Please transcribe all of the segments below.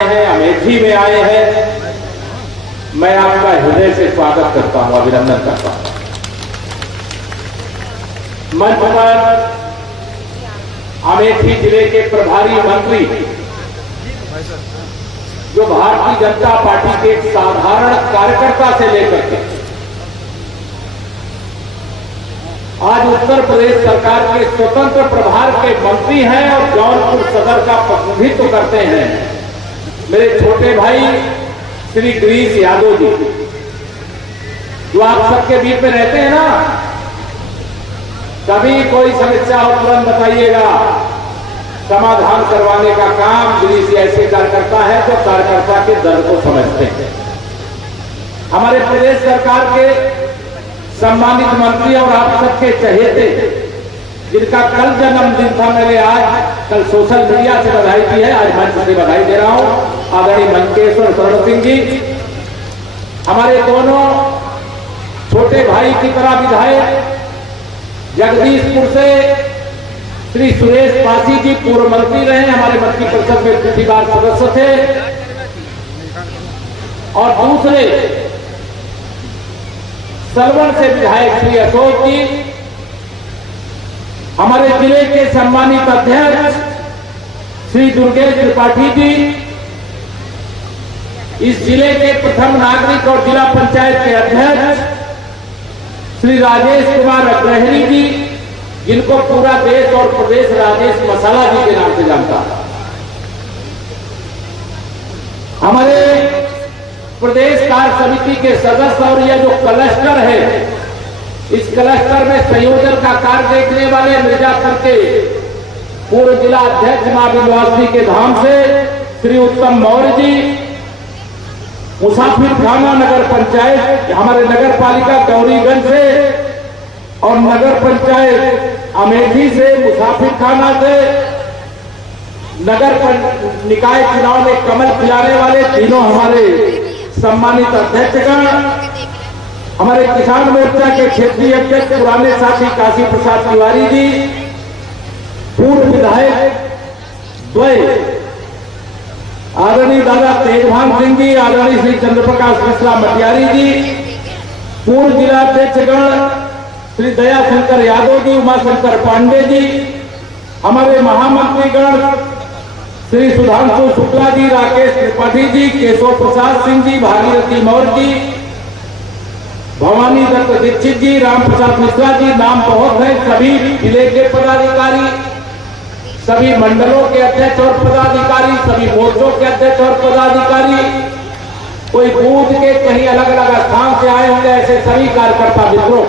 हैं, अमेठी में आए हैं, मैं आपका हृदय से स्वागत करता हूं, अभिनंदन करता हूं। मंच पर अमेठी जिले के प्रभारी मंत्री जो भारतीय जनता पार्टी के एक साधारण कार्यकर्ता से लेकर के आज उत्तर प्रदेश सरकार के स्वतंत्र प्रभार के मंत्री हैं और जौनपुर सदर का प्रतिनिधित्व करते हैं मेरे छोटे भाई श्री गिरीश यादव जी, जो आप सबके बीच में रहते हैं ना, कभी कोई समस्या हो तुरंत बताइएगा, समाधान करवाने का काम गिरीश ऐसे कार्यकर्ता है जो कार्यकर्ता के दर्द को समझते हैं। हमारे प्रदेश सरकार के सम्मानित मंत्री और आप सबके चहेते जिनका कल जन्मदिन था, मैंने आज कल सोशल मीडिया से बधाई दी है, आज मंच से बधाई दे रहा हूं, आदरणीय मंकेश्वर शरण सिंह जी, हमारे दोनों छोटे भाई की तरह विधायक जगदीशपुर से श्री सुरेश पासी जी पूर्व मंत्री रहे, हमारे मंत्री परिषद में पिछली बार सदस्य थे, और दूसरे सलवन से विधायक श्री अशोक जी, हमारे जिले के सम्मानित अध्यक्ष श्री दुर्गेश त्रिपाठी जी, इस जिले के प्रथम नागरिक और जिला पंचायत के अध्यक्ष श्री राजेश कुमार अग्रहरी जी, जिनको पूरा देश और प्रदेश राजेश मसाला जी के नाम से जानता है, हमारे प्रदेश कार्य समिति के सदस्य, और यह जो क्लस्टर है, इस क्लस्टर में संयोजन का कार्य देखने वाले मिर्जापुर के पूर्व जिला अध्यक्ष मां विंध्यवासिनी के धाम से श्री उत्तम मौर्य जी, मुसाफिर खाना नगर पंचायत हमारे नगर पालिका गौरीगंज से और नगर पंचायत अमेठी से, मुसाफिर खाना से, नगर निकाय चुनाव में कमल खिलाने वाले तीनों हमारे सम्मानित अध्यक्षगण, हमारे किसान मोर्चा के क्षेत्रीय अध्यक्ष पुराने साथी काशी प्रसाद तिवारी जी, पूर्व विधायक द्वय आदरणीय दादा तेजभान सिंह जी, आदरणीय श्री चंद्रप्रकाश मिश्रा मटियारी जी, पूर्व जिला अध्यक्षगण श्री दया शंकर यादव जी, उमाशंकर पांडे जी, हमारे महामंत्रीगण श्री सुधांशु शुक्ला जी, राकेश त्रिपाठी जी, केशव प्रसाद सिंह जी, भागीरथी मौर्य जी, भवानी दत्त दीक्षित जी, राम प्रसाद मिश्रा जी, नाम बहुत है, सभी जिले के पदाधिकारी, सभी मंडलों के अध्यक्ष और पदाधिकारी, सभी मोर्चों के अध्यक्ष और पदाधिकारी, कोई बूथ के कहीं अलग अलग स्थान से आए होंगे ऐसे सभी कार्यकर्ता मित्रों,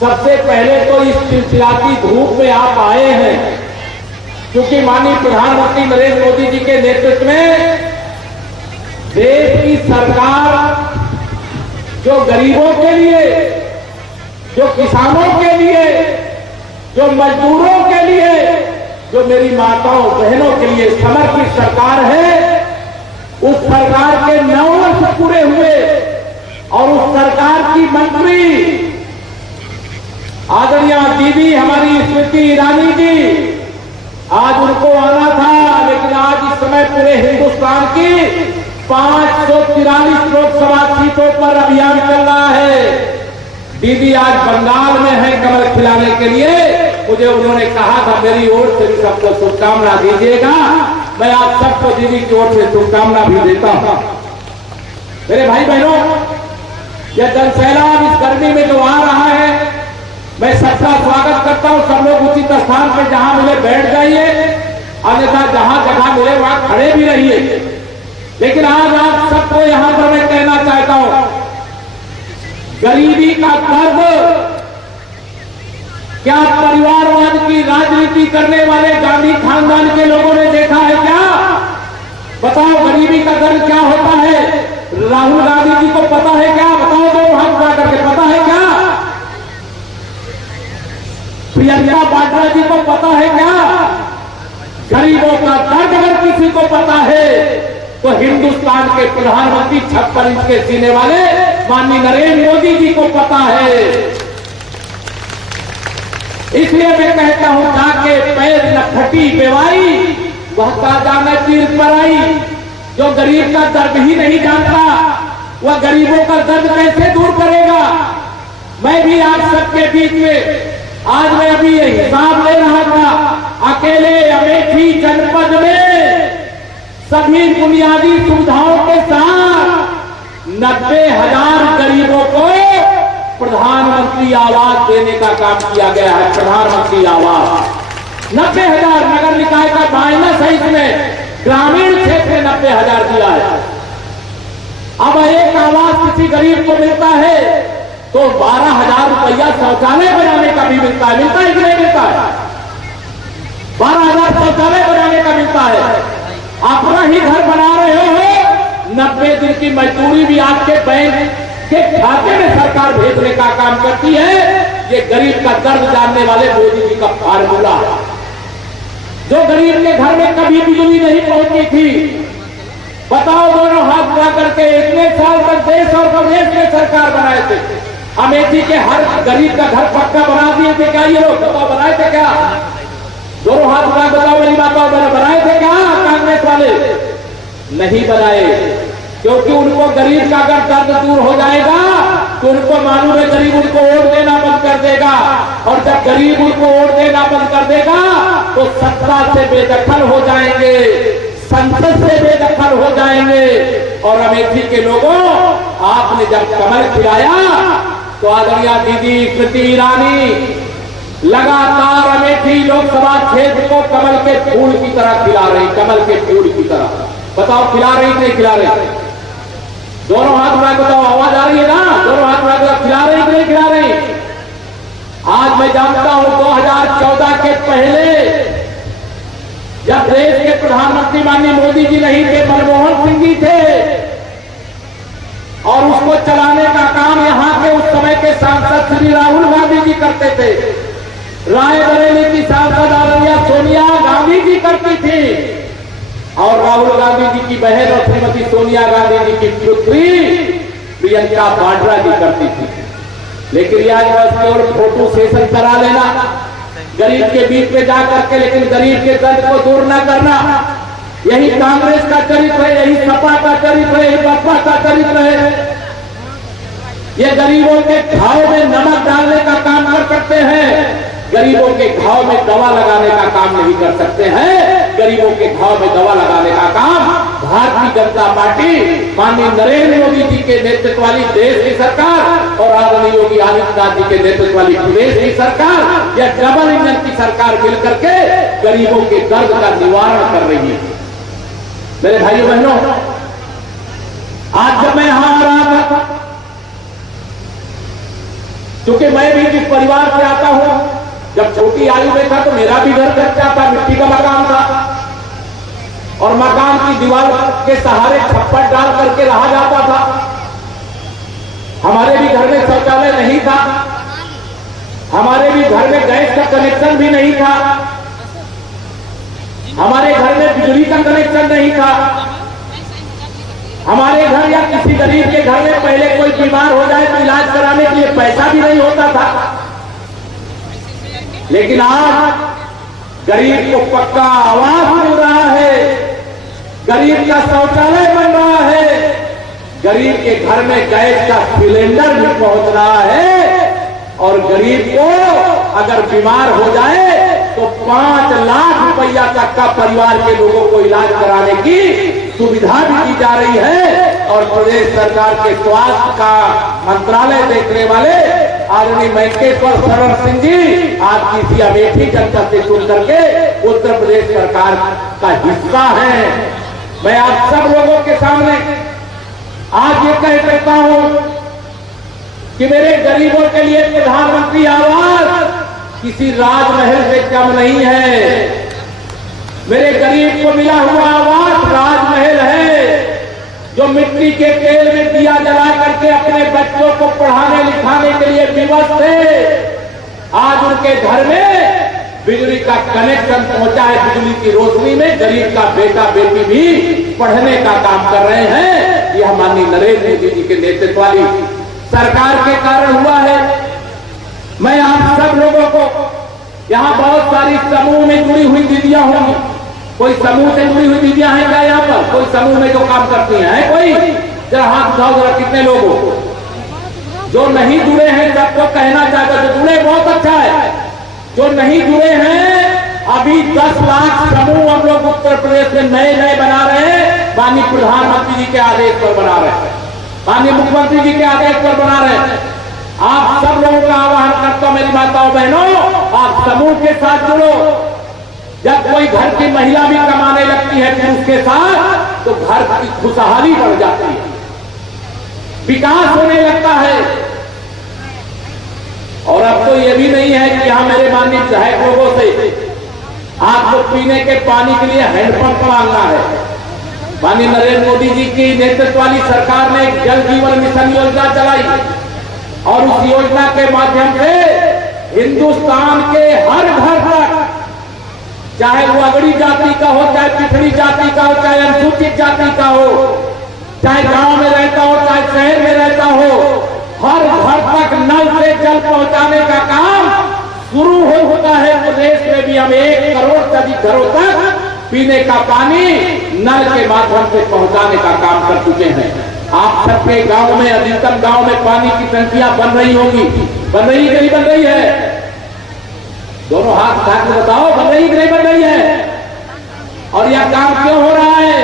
सबसे पहले तो इस चिलचिलाती धूप में आप आए हैं क्योंकि माननीय प्रधानमंत्री नरेंद्र मोदी जी के नेतृत्व में देश की सरकार जो गरीबों के लिए, जो किसानों के लिए, जो मजदूरों के लिए, जो मेरी माताओं बहनों के लिए समर्पित सरकार है, उस सरकार के 9 वर्ष पूरे हुए और उस सरकार की मंत्री आदरणीय दीदी हमारी स्मृति ईरानी जी, आज उनको आना था, लेकिन आज इस समय पूरे हिंदुस्तान की 543 लोकसभा सीटों पर अभियान चल रहा है। दीदी आज बंगाल में है कमल खिलाने के लिए, मुझे उन्होंने कहा था मेरी ओर से भी सबको शुभकामना दीजिएगा, मैं आप सबको दीदी की ओर से शुभकामना भी देता हूं। मेरे भाई बहनों, यह जनसैलाब इस गर्मी में जो आ रहा है, मैं सबका स्वागत करता हूं। सब लोग उचित स्थान पर जहां मिले बैठ जाइए, अन्यथा जहां जगह मिले वहां खड़े भी रहिए। लेकिन आज आप सबको यहां पर मैं कहना चाहता हूं, गरीबी का दर्द क्या परिवारवाद की राजनीति करने वाले गांधी खानदान के लोगों ने देखा है क्या? बताओ, गरीबी का दर्द क्या होता है? राहुल गांधी जी को पता है क्या? बताओ, दो हाथ उठा करके पता है क्या? प्रियंका वाड्रा जी को पता है क्या? गरीबों का दर्द अगर किसी को पता है तो हिंदुस्तान के प्रधानमंत्री 56 इंच के सीने वाले माननीय नरेंद्र मोदी जी को पता है। इसलिए मैं कहता हूं, जाके पैर न फटी बेवाई, वह का जाने पीर पर आई, जो गरीब का दर्द ही नहीं जानता वह गरीबों का दर्द कैसे दूर करेगा। मैं भी आप सबके बीच में आज मैं अभी ये हिसाब ले रहा था, अकेले अमेठी जनपद में सभी बुनियादी सुविधाओं के साथ 90,000 गरीबों को प्रधानमंत्री आवास देने का काम किया गया है। प्रधानमंत्री आवास 90,000, नगर निकाय का माइनस है इसमें, ग्रामीण क्षेत्र में 90,000 दिया है। अब एक आवास किसी गरीब को मिलता है तो 12,000 रुपया शौचालय बनाने का भी मिलता है। मिलता है कि नहीं मिलता है? 12,000 शौचालय बनाने का मिलता है। अपना ही घर बना रहे हो, 90 दिन की मजदूरी भी आपके बैंक के खाते में सरकार भेजने का काम करती है। ये गरीब का दर्द जानने वाले मोदी जी का फार्मूला है। जो गरीब के घर में कभी बिजली नहीं पहुंची थी, बताओ दोनों हाथ मिला करके इतने साल तक देश और प्रदेश में सरकार बनाए थे। अमेठी के हर गरीब का घर पक्का बना दिए थे क्या ये लोग? बताओ बनाए थे क्या? दोनों हाथ मिला बताओ मेरी माताओं बनाए थे क्या कांग्रेस वाले? नहीं बनाए, क्योंकि उनको गरीब का अगर दर्द दूर हो जाएगा तो उनको मालूम है गरीब उनको वोट देना बंद कर देगा, और जब गरीब उनको वोट देना बंद कर देगा तो सत्ता से बेदखल हो जाएंगे, संसद से बेदखल हो जाएंगे। और अमेठी के लोगों, आपने जब कमल खिलाया तो आदरणीय दीदी स्मृति ईरानी लगातार अमेठी लोकसभा क्षेत्र को कमल के फूल की तरह खिला रही, कमल के फूल की तरह। बताओ खिला रही कि नहीं खिला रही? दोनों हाथ में बताओ, आवाज आ रही है ना? दोनों हाथ में खिला रही कि नहीं खिला रही? आज मैं जानता हूं 2014 के पहले जब देश के प्रधानमंत्री माननीय मोदी जी नहीं थे, मनमोहन सिंह जी थे, और उसको चलाने का काम यहां के उस समय के सांसद श्री राहुल गांधी जी करते थे। रायबरेली की सांसद आदरणीय सोनिया गांधी जी करती थी, और राहुल गांधी जी की बहन और श्रीमती सोनिया गांधी जी की पुत्री प्रियंका वाड्रा जी करती थी। लेकिन यह बस केवल फोटो सेशन करा लेना गरीब के बीच में जा करके, लेकिन गरीब के दर्द को दूर न करना, यही कांग्रेस का चरित्र है, यही सपा का चरित्र है, यही बसपा का चरित्र है। ये गरीबों के घाव में नमक डालने का काम कर सकते हैं, गरीबों के घाव में दवा लगाने का काम नहीं कर सकते हैं। गरीबों के घाव में दवा लगाने का काम भारतीय जनता पार्टी माननीय नरेंद्र मोदी जी के नेतृत्व वाली देश की सरकार और आदरणीय योगी आदित्यनाथ जी के नेतृत्व वाली प्रदेश की सरकार, या डबल इंजन की सरकार मिलकर के गरीबों के दर्द का निवारण कर रही है। मेरे भाइयों बहनों, आज जब मैं यहां आ रहा था, क्योंकि मैं भी जिस परिवार से आता हूं, जब छोटी आयु में था तो मेरा भी घर कच्चा था, मिट्टी का मकान था, और मकान की दीवार के सहारे छप्पर डाल करके रहा जाता था। हमारे भी घर में शौचालय नहीं था, हमारे भी घर में गैस का कनेक्शन भी नहीं था, हमारे घर में बिजली का कनेक्शन नहीं था। हमारे घर या किसी गरीब के घर में पहले कोई बीमार हो जाए तो इलाज कराने के लिए पैसा भी नहीं होता था। लेकिन आज गरीब को पक्का आवास मिल रहा है, गरीब का शौचालय बन रहा है, गरीब के घर में गैस का सिलेंडर भी पहुंच रहा है, और गरीब को अगर बीमार हो जाए तो 5 लाख रुपया तक का परिवार के लोगों को इलाज कराने की सुविधा भी दी जा रही है। और प्रदेश सरकार के स्वास्थ्य का मंत्रालय देखने वाले आदरणीय वेंकटेश्वर शरण सिंह जी आज किसी अमेठी जनता से सुन करके उत्तर प्रदेश सरकार का हिस्सा है। मैं आप सब लोगों के सामने आज ये कह सकता हूं कि मेरे गरीबों के लिए प्रधानमंत्री आवास किसी राजमहल से कम नहीं है। मेरे गरीब को मिला हुआ आवास राजमहल है, जो मिट्टी के तेल में दिया जला करके अपने बच्चों को पढ़ाने लिखाने के लिए विवश थे। आज उनके घर में बिजली का कनेक्शन पहुंचा है, बिजली की रोशनी में गरीब का बेटा बेटी भी पढ़ने का काम कर रहे हैं। यह माननीय नरेंद्र मोदी जी के नेतृत्व वाली सरकार के कारण हुआ है। मैं आप सब लोगों को, यहाँ बहुत सारी समूह में जुड़ी हुई दीदियां होंगी, कोई समूह से जुड़ी हुई दीदियां हैं क्या यहाँ पर? कोई समूह में जो काम करती हैं कोई? जरा हाथ उठाओ जरा, कितने लोग हो? जो नहीं जुड़े हैं सबको कहना चाहता, जो जुड़े बहुत अच्छा है, जो नहीं जुड़े हैं अभी 10 लाख समूह हम लोग उत्तर प्रदेश में नए नए बना रहे हैं। माननीय प्रधानमंत्री जी के आदेश पर बना रहे हैं, माननीय मुख्यमंत्री जी के आदेश पर बना रहे हैं। आप सब लोगों का आह्वान करता हूं, मेरी माताओं बहनों, आप समूह के साथ जुड़ो। जब कोई घर की महिला भी कमाने लगती है पुरुष के साथ तो घर की खुशहाली बढ़ जाती है, विकास होने लगता है। और अब तो ये भी नहीं है कि यहां मेरे माननीय विधायक लोगों से आपको पीने के पानी के लिए हैंडपंप मांगना है। माननीय नरेंद्र मोदी जी की नेतृत्व वाली सरकार ने एक जल जीवन मिशन योजना चलाई और उस योजना के माध्यम से हिंदुस्तान के हर घर तक, चाहे वो अगड़ी जाति का हो, चाहे पिछड़ी जाति का हो, चाहे अनुसूचित जाति का हो, चाहे गांव में रहता हो, चाहे शहर में रहता हो, हर घर तक नल से जल पहुंचाने का काम शुरू होता है। प्रदेश में भी हम 1 करोड़ से अधिक घरों तक पीने का पानी नल के माध्यम से पहुंचाने का काम कर चुके हैं। आप सबके गांव में, अधिकतम गांव में पानी की टंकियां बन रही होंगी, बन रही कि नहीं बन रही है? दोनों हाथ उठा के बताओ, बन रही कि नहीं बन रही है? और यह काम क्यों हो रहा है?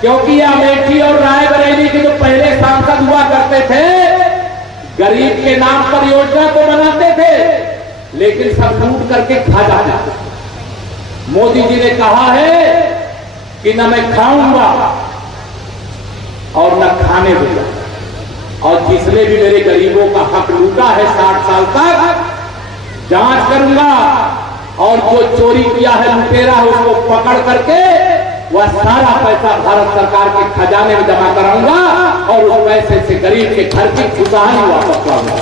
क्योंकि यह अमेठी और रायबरेली के जो पहले सांसद हुआ करते थे, गरीब के नाम पर योजना तो बनाते थे लेकिन सब लूट करके खा जाते थे। मोदी जी ने कहा है कि न मैं खाऊंगा और न खाने दूंगा, और जिसने भी मेरे गरीबों का हक लूटा है 60 साल तक जांच करूंगा, और जो चोरी किया है, लुटेरा है, उसको पकड़ करके वह सारा पैसा भारत सरकार के खजाने में जमा कराऊंगा और उस पैसे से गरीब के घर की खुशहाली वापस लाऊंगा।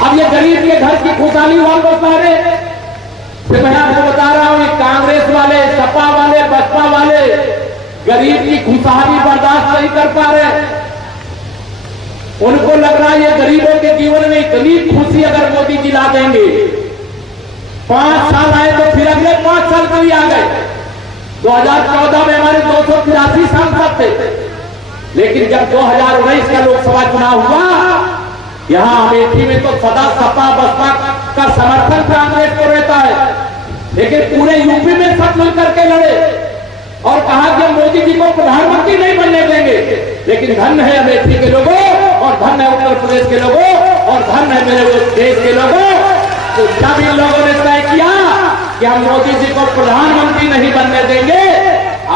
अब ये गरीब के घर की खुशहाली वापस ला रहे, फिर मैं आपको बता रहा हूं, कांग्रेस वाले, सपा वाले, बसपा वाले गरीब की खुशहाली बर्दाश्त नहीं कर पा रहे। उनको लग रहा है ये गरीबों के जीवन में इतनी खुशी अगर मोदी जी ला देंगे, 5 साल आए तो फिर अगले 5 साल के लिए आ गए। 2014 में हमारे 283 सांसद थे, लेकिन जब 2019 का लोकसभा चुनाव हुआ, यहां अमेठी में तो सदा सपा बसपा का समर्थन कांग्रेस को रहता है, लेकिन पूरे यूपी में सब मिलकर के लड़े और कहा कि मोदी जी को प्रधानमंत्री नहीं बनने देंगे। लेकिन धन है अमेठी के लोगों, और धन है उत्तर प्रदेश के लोगों, और धन है मेरे देश के लोगों। तो जब इन लोगों ने तय किया कि हम मोदी जी को प्रधानमंत्री नहीं बनने देंगे,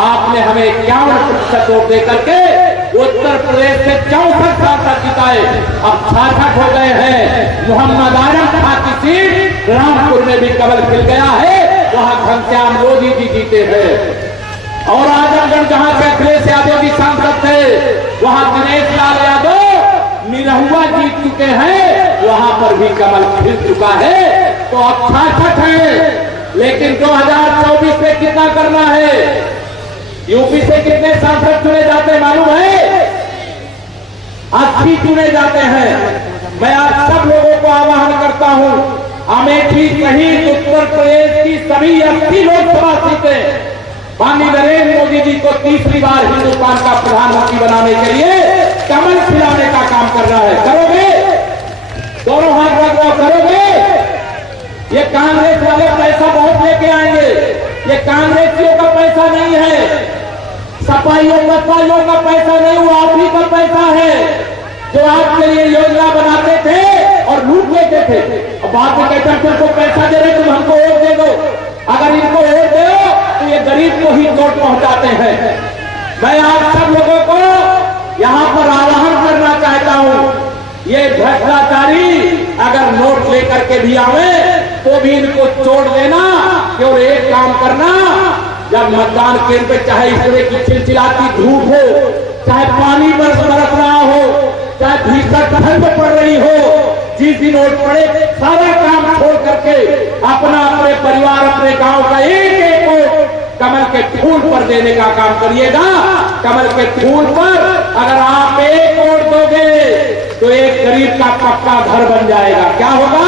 आपने हमें 51% वोट देकर के उत्तर प्रदेश से 64 सांसद जिताए। अब 66 हो गए हैं। मोहम्मद आजम खां की सीट रामपुर में भी कमल खिल गया है, वहां घनश्याम मोदी जी जीते हैं। और आजमगढ़ जहां से अखिलेश यादव जी सांसद थे, वहां दिनेश लाल यादव निरहुआ जीत चुके हैं, वहां पर भी कमल खिल चुका है। तो अब 66 है, लेकिन 2024 में कितना करना है? यूपी से कितने सांसद चुने जाते हैं मालूम है? 80 चुने जाते हैं। मैं आप सब लोगों को आह्वान करता हूं, अमेठी सहित उत्तर प्रदेश की सभी 80 लोकसभा सीटें माननीय नरेंद्र मोदी जी को तीसरी बार हिंदुस्तान का प्रधानमंत्री बनाने के लिए कमल खिलाने का काम करना है। करोगे? दोनों हाथ रखो, करोगे? ये कांग्रेस वाले पैसा बहुत लेके आएंगे, ये कांग्रेसियों का पैसा नहीं है, सपाइयों बसपाइयों का पैसा नहीं, वो आप ही का पैसा है जो आपके लिए योजना बनाते थे और लूट लेते थे। अब बाद में कहते हैं तुमको पैसा दे रहे, तुम हमको वोट दे दो। अगर इनको वोट दो तो ये गरीब को ही चोट पहुंचाते हैं। मैं आप सब लोगों को यहां पर आह्वान करना चाहता हूं, ये भ्रष्टाचारी अगर नोट लेकर के भी आवे तो भी इनको छोड़ देना। और एक काम करना, जब मतदान केंद्र पे चाहे इस तरह की चिलचिलाती धूप हो, चाहे पानी बरस रहा हो, चाहे भीषण ठंड पड़ रही हो, जिस दिन वोट पड़े सारा काम छोड़ करके अपना, अपने परिवार, अपने गांव का एक एक वोट कमल के फूल पर देने का काम करिएगा। कमल के फूल पर अगर आप एक वोट दोगे तो एक गरीब का पक्का घर बन जाएगा। क्या होगा?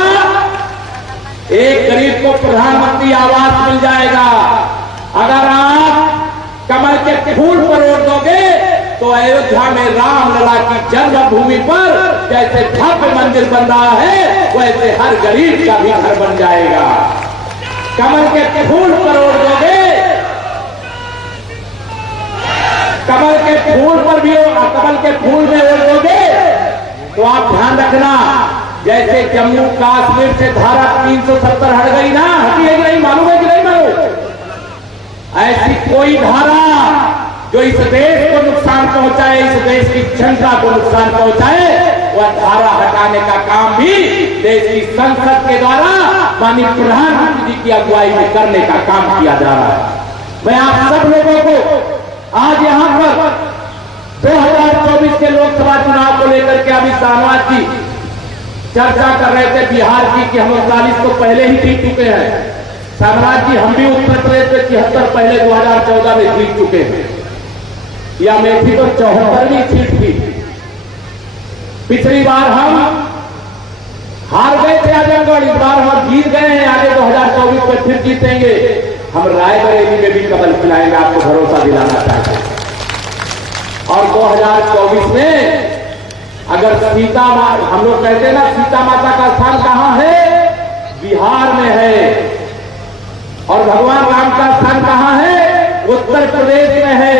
एक गरीब को प्रधानमंत्री आवास मिल जाएगा। अगर आप कमल के फूल पर वोट दोगे तो अयोध्या में रामलला की जन्मभूमि पर जैसे भव्य मंदिर बन रहा है वैसे हर गरीब का भी घर बन जाएगा। कमल के फूल पर वोट दोगे, कमल के फूल पर भी कमल के फूल में वोट दोगे तो आप ध्यान रखना, जैसे जम्मू कश्मीर से धारा 370 हट गई ना, हटी है कि नहीं, मालूम है कि नहीं मालूम? ऐसी कोई धारा जो इस देश को नुकसान पहुंचाए, इस देश की जनता को नुकसान पहुंचाए, वह धारा हटाने का काम भी देश की संसद के द्वारा माननीय प्रधानमंत्री जी की अगुवाई में करने का काम किया जा रहा है। मैं आप सब लोगों को आज यहां पर 2024 के लोकसभा चुनाव को लेकर के अभी शाहनवाज जी चर्चा कर रहे थे बिहार की कि हम 39 को पहले ही जीत चुके हैं। शाहनवाज जी, हम भी उत्तर प्रदेश में 73 पहले 2014 में जीत चुके हैं। या अमेठी तो 74वीं सीट थी। पिछली बार हम हार गए थे आजमगढ़, इस बार हम जीत गए हैं। आगे 2024 में फिर जीतेंगे। हम रायबरेली में भी कमल खिलाएंगे, आपको भरोसा दिलाना चाहते हैं। और 2024 में अगर सीता हम लोग कहते हैं ना, सीता माता का स्थान कहां है? बिहार में है। और भगवान राम का स्थान कहां है? उत्तर प्रदेश में है।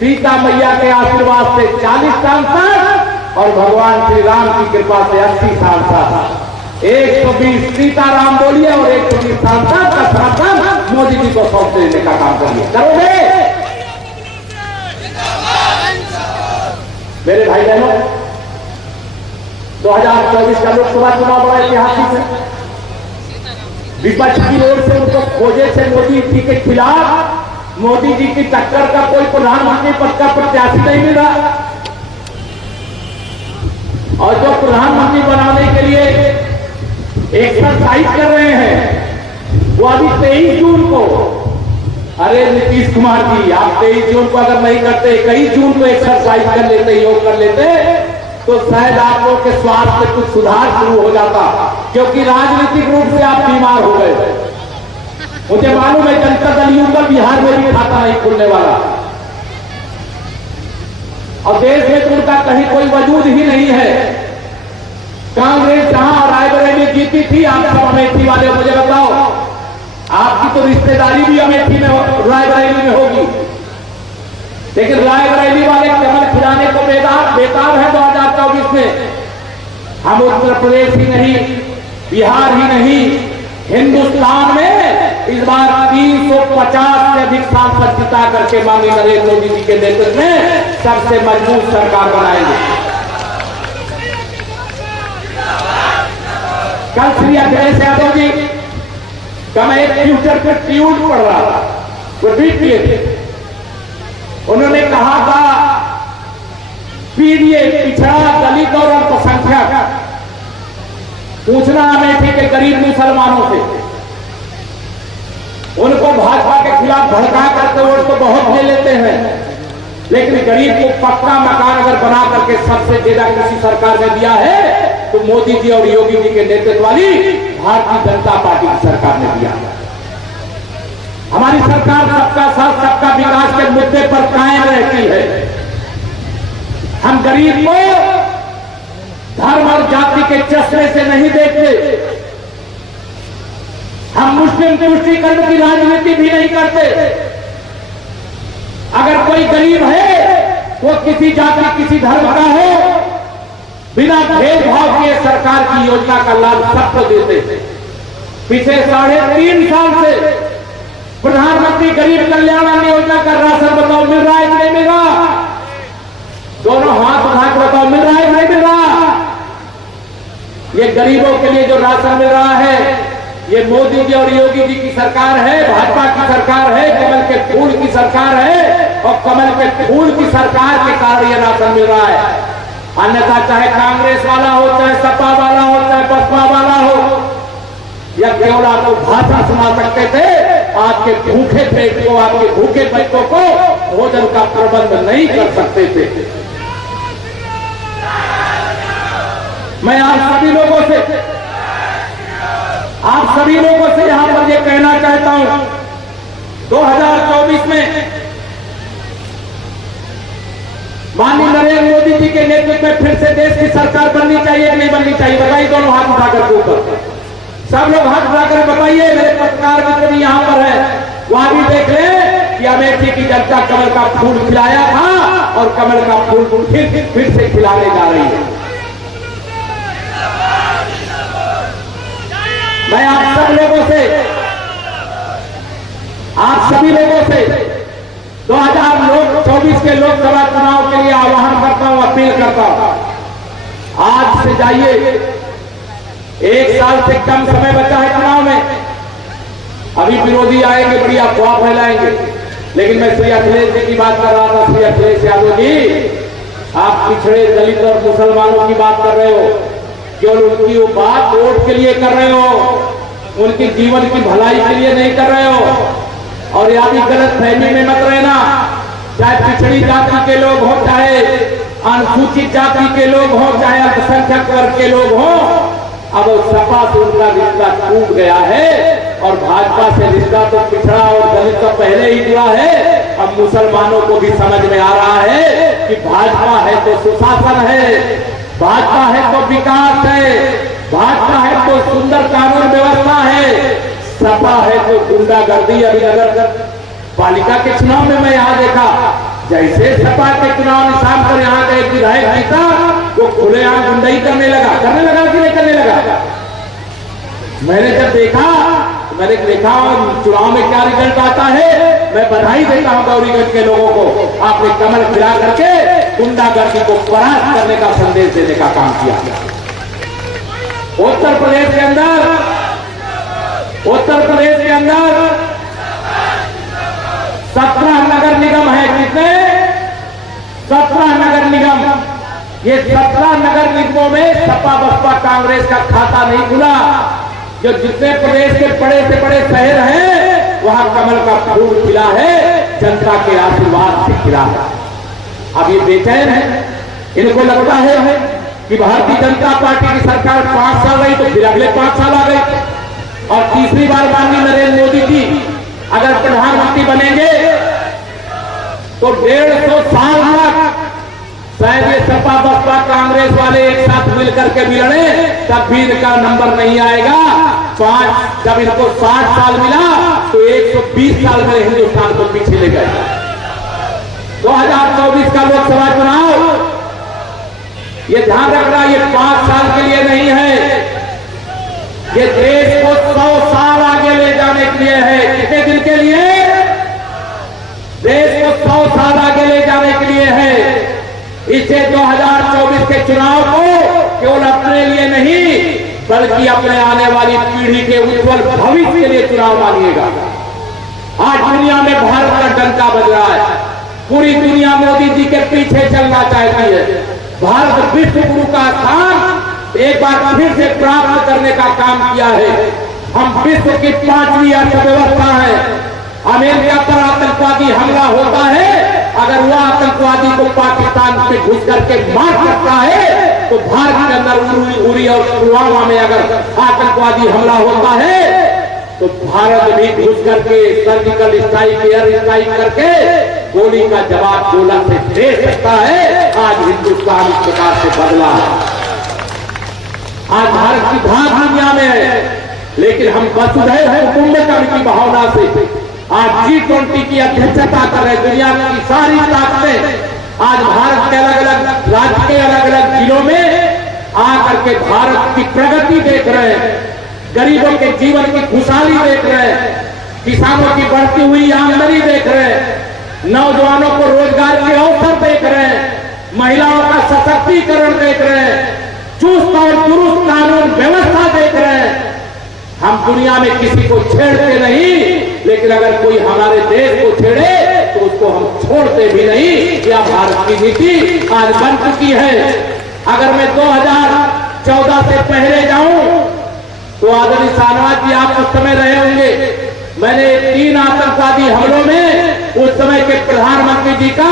सीता मैया के आशीर्वाद से 40 सांसद और भगवान श्री राम की कृपा से 80 सांसद, 120 सीताराम बोलिए और 120 सांसद का समर्थन मोदी जी को सौंप देने का काम करिए। करोगे मेरे भाई बहनों? 2024 का लोकसभा चुनाव बड़ा ऐतिहासिक है। विपक्ष की ओर से उनको खोजे से मोदी जी के खिलाफ, मोदी जी की टक्कर का कोई प्रधानमंत्री पद का प्रत्याशी नहीं मिल रहा। और जो प्रधानमंत्री बनाने के लिए एक्सरसाइज कर रहे हैं वो अभी 23 जून को, अरे नीतीश कुमार जी, आप 23 जून को अगर नहीं करते, 21 जून को एक्सरसाइज कर लेते, योग कर लेते, तो शायद आप लोग के स्वास्थ्य में कुछ सुधार शुरू हो जाता। क्योंकि राजनीतिक रूप से आप बीमार हो गए। मुझे मालूम है जनता दल यूनियन बिहार में भी खाता नहीं खुलने वाला, और देश में तो उनका कहीं कोई वजूद ही नहीं है। कांग्रेस जहां रायबरेली जीती थी, आप सब अमेठी वाले मुझे बताओ, आपकी तो रिश्तेदारी भी अमेठी में रायबरेली में होगी, लेकिन रायबरेली वाले कमल खिलाने को बेताब है 2024 में। हम उत्तर प्रदेश ही नहीं, बिहार ही नहीं, हिंदुस्तान में इस बार 350 से अधिक सांसद जिता करके माननीय नरेंद्र मोदी जी के नेतृत्व में सबसे मजबूत सरकार बनाएंगे। कल श्री अखिलेश यादव जी का मैं एक ट्विटर पर ट्वीट पढ़ रहा था, वो ट्वीट किए थे। उन्होंने कहा था पीड़ित, पिछड़ा, दलित और अल्पसंख्यक पूछना अमेठी के गरीब मुसलमानों से, उनको भाजपा के खिलाफ भड़का करके वोट तो बहुत ले लेते हैं, लेकिन गरीब को पक्का मकान अगर बना करके सबसे ज्यादा किसी सरकार ने दिया है तो मोदी जी और योगी जी के नेतृत्व वाली भारतीय जनता पार्टी की सरकार ने दिया। हमारी सरकार सबका साथ सबका विकास के मुद्दे पर कायम रहती है। हम गरीब को धर्म और जाति के चश्मे से नहीं देखते। हम मुस्लिम तुष्टीकरण की राजनीति भी नहीं करते। अगर कोई गरीब है वो किसी जाति किसी धर्म का हो, बिना भेदभाव किए सरकार की योजना का लाभ सबको देते। पिछले 3.5 साल से प्रधानमंत्री गरीब कल्याण अन्न योजना का राशन बताओ मिल रहा है कि नहीं मिल रहा? दोनों हाथ उठा के बताओ मिल रहा है कि नहीं मिल रहा? ये गरीबों के लिए जो राशन मिल रहा है, ये मोदी जी और योगी जी की सरकार है, भाजपा की सरकार है, कमल के फूल की सरकार है, और कमल के फूल की सरकार के कारण ये राशन मिल रहा है। अन्यथा चाहे कांग्रेस वाला हो, चाहे सपा वाला हो, चाहे बसपा वाला हो, या केवल आपको भाषा सुना सकते थे, आपके भूखे पेट को, आपके भूखे बच्चों को भोजन का प्रबंध नहीं कर सकते थे। मैं आप सभी लोगों से यहां पर ये कहना चाहता हूं 2024 में माननीय नरेंद्र मोदी जी के नेतृत्व में फिर से देश की सरकार बननी चाहिए कि नहीं बननी चाहिए? बताइए, दोनों हाथ उठाकर के ऊपर, सब लोग हाथ उठाकर बताइए। मेरे पत्रकार मित्र भी यहाँ पर है, वहां भी देख ले कि अमेठी की जनता कमल का फूल खिलाया था और कमल का फूल फिर से खिलाने जा रही है। मैं आप सब लोगों से, आप सभी लोगों से 2024 के लोकसभा चुनाव के लिए आह्वान करता हूं, अपील करता हूं। आज से जाइए, 1 साल से कम समय बचा है चुनाव में। अभी विरोधी आएंगे, बड़ी अफवाह फैलाएंगे, लेकिन मैं श्री अखिलेश जी की बात कर रहा था। श्री अखिलेश यादव जी, आप पिछड़े दलित और मुसलमानों की बात कर रहे हो, केवल उनकी वो बात वोट के लिए कर रहे हो, उनके जीवन की भलाई के लिए नहीं कर रहे हो। और यानी गलत फहमी में मत रहना। चाहे पिछड़ी जाति के लोग हो, चाहे अनुसूचित जाति के लोग हो, चाहे अल्पसंख्यक वर्ग के लोग हो, अब सपा से उनका रिश्ता टूट गया है और भाजपा से रिश्ता तो पिछड़ा और दलित का पहले ही जुड़ा है। अब मुसलमानों को भी समझ में आ रहा है कि भाजपा है तो सुशासन है, भाजपा है तो विकास है, भाजपा है तो सुंदर कानून व्यवस्था है, सपा है तो गुंडागर्दी। अभी नगर पालिका के चुनाव में मैं यहाँ देखा, जैसे सपा के चुनाव निशान पर यहाँ का एक विधायक जीता, वो खुलेआम गुंडाई करने लगा कि नहीं करने लगा? मैंने जब देखा, मैंने देखा चुनाव में क्या रिजल्ट आता है। मैं बधाई देता हूं गौरीगंज के लोगों को, आपने कमल खिला करके गुंडागर्दी को परास्त करने का संदेश देने का काम किया। उत्तर प्रदेश के अंदर 17 नगर निगम है। कितने? 17 नगर निगम। ये 17 नगर निगमों में सपा बसपा कांग्रेस का खाता नहीं खुला। जो जितने प्रदेश के बड़े से बड़े शहर हैं, वहां कमल का फूल खिला है, जनता के आशीर्वाद से खिला है। अब ये बेचैन है, इनको लगता है कि भारतीय जनता पार्टी की सरकार 5 साल रही तो फिर अगले 5 साल आ गए और तीसरी बार माननीय नरेंद्र मोदी जी अगर प्रधानमंत्री बनेंगे तो 150 साल तक शायद ये सपा बसपा कांग्रेस वाले एक साथ मिलकर के भी लड़े, तब भी इनका नंबर नहीं आएगा। जब इनको 60 साल मिला तो 120 साल में हिंदुस्तान को पीछे ले गए। 2024 का लोकसभा चुनाव, ये ध्यान रखना, ये 5 साल के लिए नहीं है, ये देश को 100 साल आगे ले जाने के लिए है। कितने दिन के लिए? देश को 100 साल आगे ले जाने के लिए है। इसे 2024 के चुनाव को केवल अपने लिए नहीं, बल्कि अपने आने वाली पीढ़ी के उज्जवल भविष्य के लिए चुनाव मानिएगा। आज दुनिया में भारत का डंका बज रहा है, पूरी दुनिया मोदी जी के पीछे चलना चाहती है। भारत विश्व गुरु का स्थान एक बार फिर से प्राप्त करने का काम किया है। हम विश्व की 5वीं अर्थव्यवस्था है। अमेरिका पर आतंकवादी हमला होता है, अगर वह आतंकवादी को पाकिस्तान में घुस करके मार सकता है, तो भारत के अंदर उरी और पुलवामा में अगर आतंकवादी हमला होता है तो भारत भी घुस करके सर्जिकल स्ट्राइक, एयर स्ट्राइक करके गोली का जवाब गोला से दे सकता है। आज हिंदुस्तान इस प्रकार से बदला है। आज भारत की धाक दुनिया में है, लेकिन हम वसुधैव कुटुंबकम की भावना से आज G20 की अध्यक्षता कर रहे। दुनिया की सारी ताकतें आज भारत के अलग अलग राज्य के अलग अलग जिलों में आकर के भारत की प्रगति देख रहे हैं, गरीबों के जीवन की खुशहाली देख रहे हैं, किसानों की बढ़ती हुई आमदनी देख रहे हैं, नौजवानों को रोजगार के अवसर देख रहे हैं, महिलाओं का सशक्तिकरण देख रहे हैं, चुस्त और दुरुस्त कानून व्यवस्था देख रहे हैं। हम दुनिया में किसी को छेड़ते नहीं, लेकिन अगर कोई हमारे देश को छेड़े तो उसको हम छोड़ते भी नहीं। यह भारत की नीति आज बन चुकी है। अगर मैं 2014 से पहले जाऊं तो आदरणीय शाहनवाज जी आप उस समय रहे होंगे, मैंने 3 आतंकवादी हमलों में उस समय के प्रधानमंत्री जी का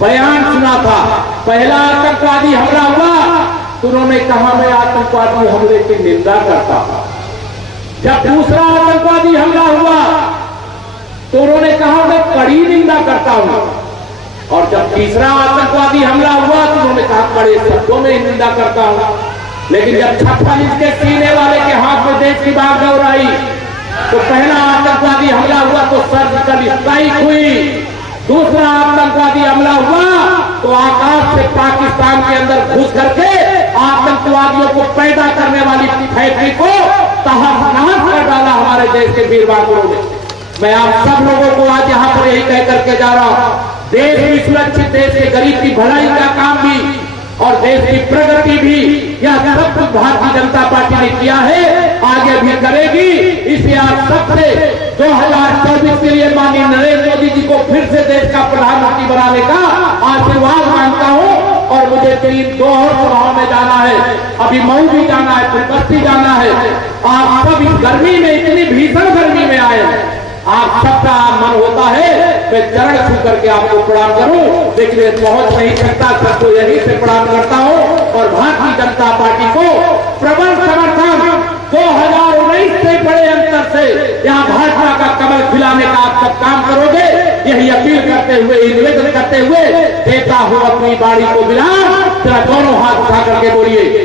बयान सुना था। पहला आतंकवादी हमला हुआ तो उन्होंने कहा मैं आतंकवादी हमले की निंदा करता हूं। जब दूसरा आतंकवादी हमला हुआ तो उन्होंने कहा मैं कड़ी निंदा करता हूं। और जब तीसरा आतंकवादी हमला हुआ तो उन्होंने कहा कड़े शब्दों में निंदा करता हूं। लेकिन जब 56 इंच के सीने वाले के हाथ में देश की बागडोर आई तो पहला आतंकवादी हमला हुआ तो सर्जिकल स्ट्राइक हुई, दूसरा आतंकवादी हमला हुआ तो आकाश से पाकिस्तान के अंदर घुस करके आतंकवादियों को पैदा करने वाली फैक्ट्री को तहस-नहस कर डाला हमारे देश के वीर बहादुरों ने। मैं आप सब लोगों को आज यहाँ पर यही कह करके जा रहा हूँ, देश भी सुरक्षित, देश के गरीब की भलाई का काम भी और देश की प्रगति भी यह सब कुछ भारतीय जनता पार्टी ने किया है, आगे भी करेगी। इसलिए आप सबसे 2024 के लिए माननीय नरेंद्र मोदी जी को फिर से देश का प्रधानमंत्री बनाने का आशीर्वाद मांगता हूँ। और मुझे 2 और सभाओं में जाना है, अभी मऊ भी जाना है, फिर बस्ती जाना है। आप सब इस गर्मी में, इतनी भीषण गर्मी में आए, आप सबका मन होता है मैं चरण छू करके आपको प्रणाम करूं, लेकिन पहुंच नहीं सकता, सबको यही से प्रणाम करता हूं। और भारतीय जनता पार्टी को प्रबल समर्थन 2019 से बड़े अंतर से यहाँ भाजपा का कमल खिलाने का आप सब काम करोगे, यही अपील करते हुए, निवेदन करते हुए देता हूं अपनी बाड़ी को विराम। जरा दोनों हाथ उठा करके बोलिए